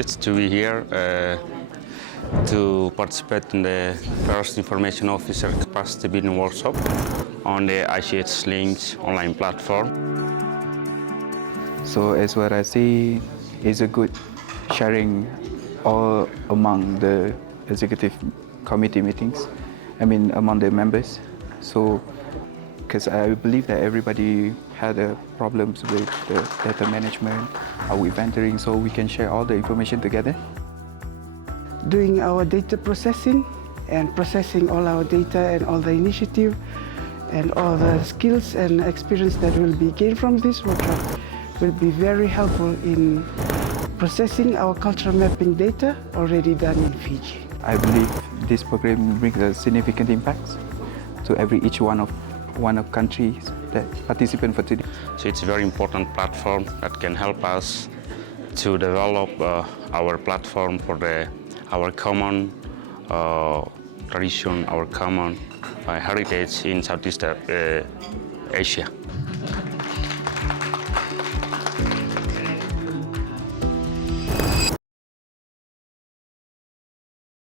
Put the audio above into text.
privilege to be here to participate in the first information officer capacity building workshop on the ichLinks online platform. So as what I see, is a good sharing all among the executive committee meetings, among the members. So, because I believe that everybody had problems with the data management, our inventorying, so we can share all the information together. Doing our data processing and processing all our data and all the initiative and all the skills and experience that will be gained from this workshop will be very helpful in processing our cultural mapping data already done in Fiji. I believe this program brings a significant impact to each one of countries that participate for today. So it's a very important platform that can help us to develop our platform for our common tradition, our common heritage in Southeast Asia.